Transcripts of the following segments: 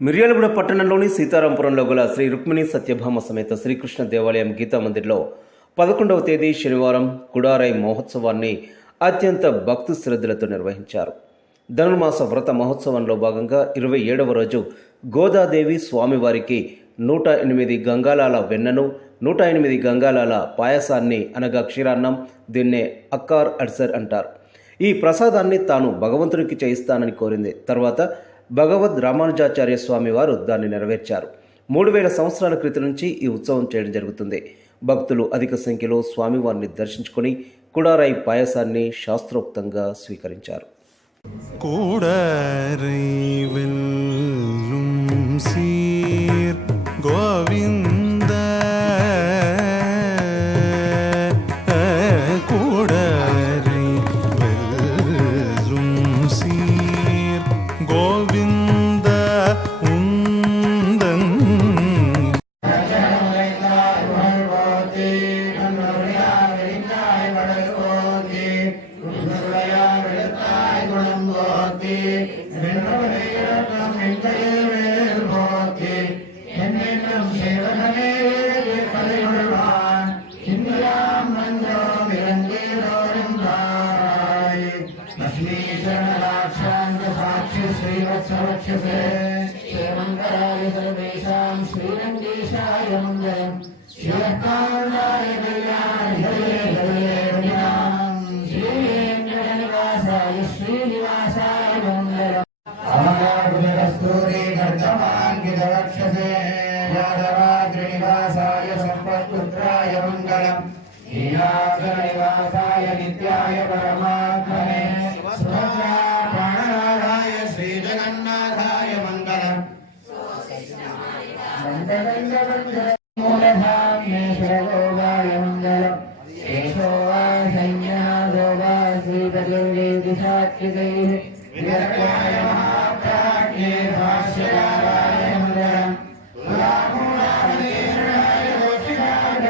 మిర్యాలగూడ పట్టణంలోని సీతారాంపురంలో గల శ్రీ రుక్మిణి సత్యభామ సమేత శ్రీకృష్ణ దేవాలయం గీతా మందిర్లో 11వ తేదీ శనివారం కుడారై మహోత్సవాన్ని అత్యంత భక్తి శ్రద్ధలతో నిర్వహించారు. ధనుర్మాస వ్రత మహోత్సవంలో భాగంగా 27వ రోజు గోదాదేవి స్వామివారికి 108 గంగాలాల వెన్నను, 108 గంగాలాల పాయసాన్ని అనగా క్షీరాన్నం, దీన్నే అక్కార్ అడ్సర్ అంటారు. ఈ ప్రసాదాన్ని తాను భగవంతునికి చేయిస్తానని కోరింది. తర్వాత భగవద్ రామానుజాచార్య స్వామి వారు దాన్ని నెరవేర్చారు. 3000 సంవత్సరాల క్రితం నుంచి ఈ ఉత్సవం చేయడం జరుగుతుంది. భక్తులు అధిక సంఖ్యలో స్వామివారిని దర్శించుకొని కుడారై పాయసాన్ని శాస్త్రోక్తంగా స్వీకరించారు. श्रीरंगेशाय मंगलम श्रीकांताय श्रीवेंकटनिवासाय श्रीनिवासाय मंगलम अमरावतस्तूरे कर्तमांगितवक्षसे यादवाद्रिनिवासाय संपत्पुत्राय मंगलम हीनाचलनिवासाय नित्याय परमात्मने सुभद्रा प्राणनाथाय श्रीजगन्नाथाय मंगलम मूलधाम्येश्वरोगाय मंगलम केशवासंज्ञादोगा श्रीपतिर्वेदिसात्विकैः विरक्ताय महाप्राज्ञे भाष्यकाराय मंगलम तुलामूलामतीर्णाय दोषिताय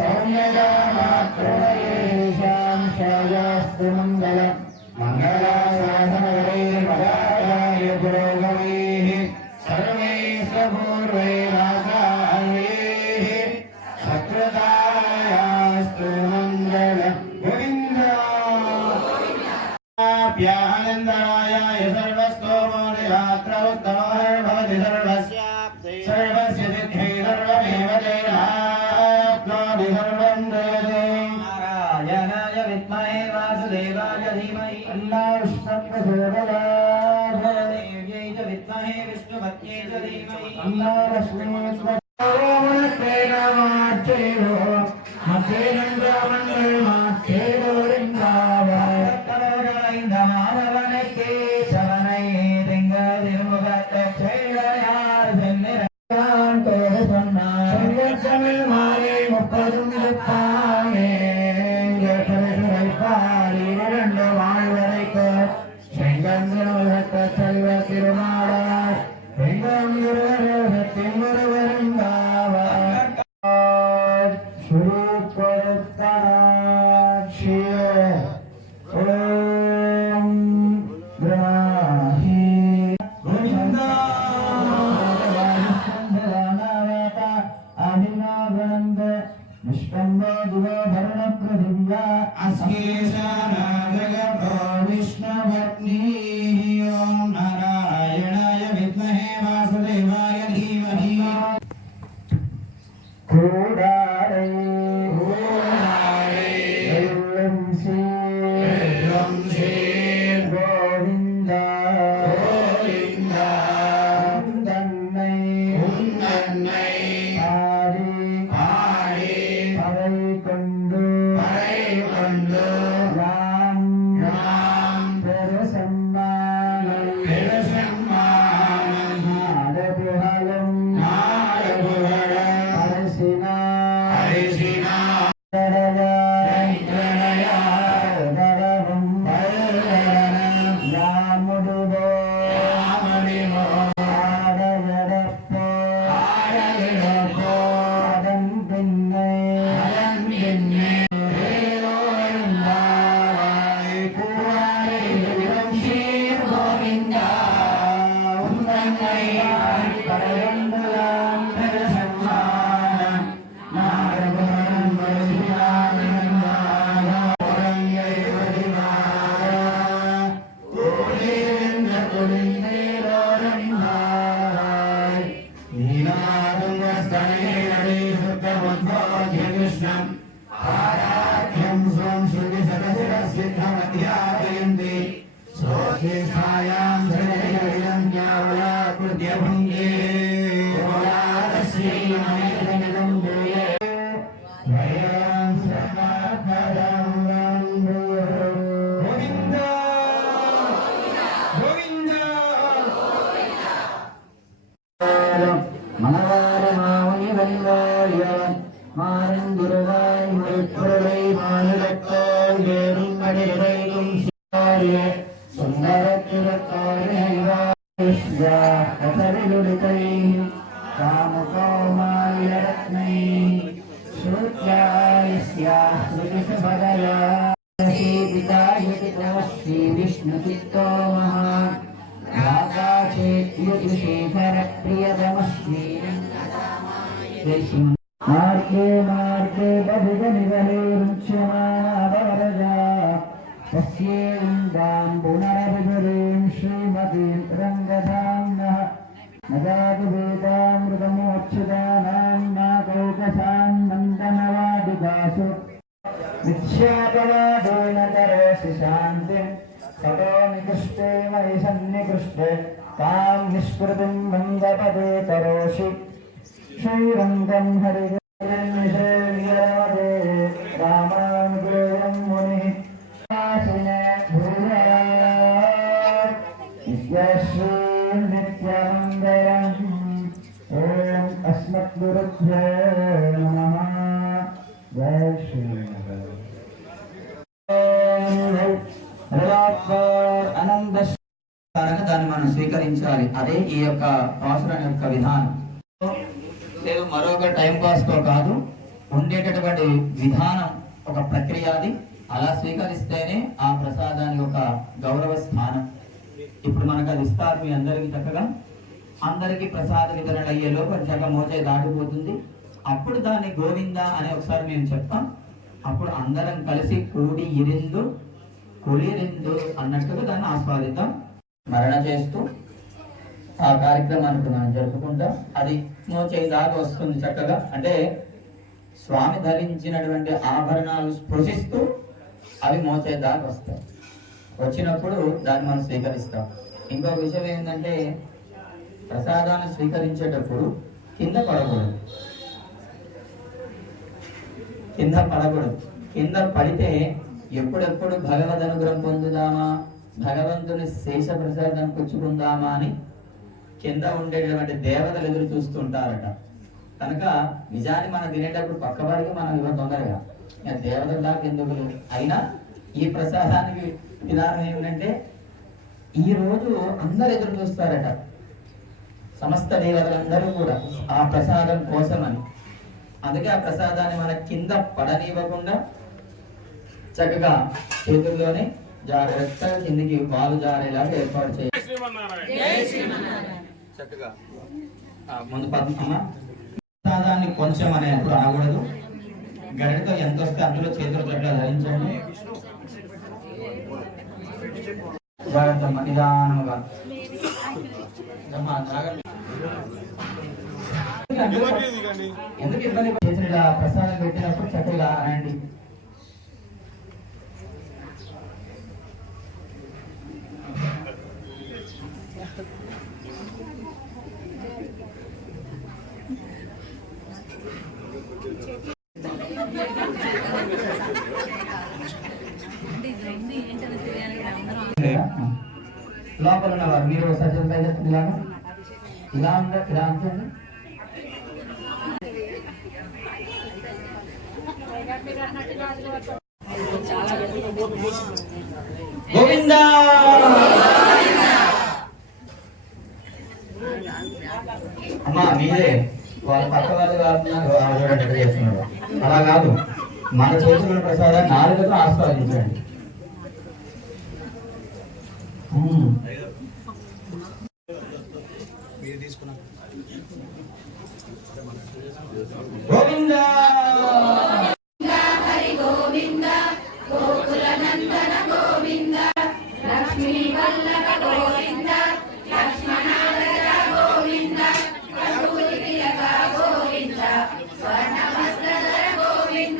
सौम्यजामात्रोयेषां शायास्तु मंगलम मंगलाशासनवैर्मदाय पुरोगमैः सर्वे पूर्वे राजावेः सकृतायास्तु मंगलम गोविन्दाभ्यानन्दरायाय सर्वस्तोमोदिरात्रमुत्तमोर्भवति सर्वस्य सिद्धे सर्वमेव जयाप्नोति सर्वं जयते नारायणाय विद्महे वासुदेवाय धीमहि तन्नो प्रचोदयात् देव्यै च विद्महे विष्णुपत्न्यै च धीमहि तन्नो लक्ष्मीः नारायणाय विद्महे वासुदेवाय धीमहि Amen. कृष्णम् आराध्यं स्वं श्रुतिशतशिरसिद्धमध्यापयन्ति श्रोतेष्ठायां हृदयं ज्ञावलाकृत्यभुङ्गे श्रीमयं भूये भयं सर्वपदं गोविन्द गोविन्द மணவாரமாவணி வந்தாய மாறந்துருவாய் மொழிப்பொருளை மாநிலத்தால் ஏறும் மடிரையும் சிவாரிய சுந்தரத்திருக்காரிலுடித்தை காமகோமாயரத்னை ஸ்ருத்யாஸ்யாஸ்ருதிசுபதயா பிதாயதி விஷ்ணுசித்தோ மகா मार्गे मार्गे बहुजनिवलेरुच्यमानावरजा तस्येन्द्रां पुनरभिगुरीं श्रीमतीं रङ्गधाम्नः नदातुवेदामृतमोक्षदानां नाकौकसान्नन्दनवादिकासु विख्यातवादेन करोषि शान्तिं ततो निकृष्टे मयि सन्निकृष्टे तां निष्कृतिं मन्दपदे करोषि श्रीरङ्गं हरिनिषेव्यवदे रामानुग्रेयं मुनिः वासिने भूयात् नित्यश्रीनित्यमङ्गलम् ॐ अस्मद्गुरुभ्यो नमः जय श्रीराम అనంత దాన్ని మనం స్వీకరించాలి. అదే ఈ యొక్క అవసరం యొక్క విధానం. లేదు మరొక టైం పాస్ తో కాదు, ఉండేటటువంటి విధానం ఒక ప్రక్రియ. అది అలా స్వీకరిస్తేనే ఆ ప్రసాదానికి ఒక గౌరవ స్థానం. ఇప్పుడు మనకు అది ఇస్తారు మీ అందరికి చక్కగా. అందరికి ప్రసాద వితరణ అయ్యేలో చక్కగా మోచే దాటిపోతుంది. అప్పుడు దాన్ని గోవింద అని ఒకసారి మేము చెప్తాం. అప్పుడు అందరం కలిసి కూడి ఇరిందు కులిరిందు అన్నట్టుగా దాన్ని ఆస్వాదిద్దాం. మరణ చేస్తూ ఆ కార్యక్రమానికి మనం జరుపుకుంటాం. అది మోచేయి దాకా వస్తుంది చక్కగా. అంటే స్వామి ధరించినటువంటి ఆభరణాలు స్పృశిస్తూ అవి మోచేయి దాకా వస్తాయి. వచ్చినప్పుడు దాన్ని మనం స్వీకరిస్తాం. ఇంకొక విషయం ఏంటంటే ప్రసాదాన్ని స్వీకరించేటప్పుడు కింద పడకూడదు. కింద పడితే ఎప్పుడెప్పుడు భగవద్ అనుగ్రహం పొందుదామా, భగవంతుని శేష ప్రసాదం పుచ్చుకుందామా అని కింద ఉండేటువంటి దేవతలు ఎదురు చూస్తుంటారట. కనుక నిజాన్ని మనం తినేటప్పుడు పక్కవాడికి మనం ఇవ్వ తొందరగా, దేవతల దాకా ఎందుకు. అయినా ఈ ప్రసాదానికి విధానం ఏమిటంటే ఈ రోజు అందరు ఎదురు చూస్తారట, సమస్త దేవతలందరూ కూడా ఆ ప్రసాదం కోసమని. అందుకే ఆ ప్రసాదాన్ని మన కింద పడనివ్వకుండా చక్కగా చేతుల్లోనే జాగ్రత్తగా కిందికి వాలు జారేలాగా ఏర్పాటు చేయాలి. చక్కగా ముందు పద్మమ్మ ప్రసాదాన్ని కొంచెం అనేప్పుడు అనకూడదు. గడితో ఎంత వస్తే అందులో చేతులు చక్కగా ధరించండి. జాగ్రత్త నిదానంగా ఎందుకు ఇబ్బంది చేసిన ప్రసాదం పెట్టినప్పుడు చక్కగా అనండి. లోపల ఉన్నవారు మీరు సజ్జలు ఇలాగా ఇలా ఇలా ఉంటుంది. గోవింద అమ్మా మీరే వాళ్ళ పక్క వాళ్ళు కాకుండా చేస్తున్నారు. అలా కాదు, మన చేతుల ప్రసాదాన్ని నాలుగుతో ఆస్వాదించండి. గోవింద హరి గోవింద గోకుల నందన గోవింద లక్ష్మీ వల్లభ గోవింద లక్ష్మణాగ్రజ గోవింద కస్తూరి ప్రియక గోవింద స్వర్ణ వస్త్రధర గోవింద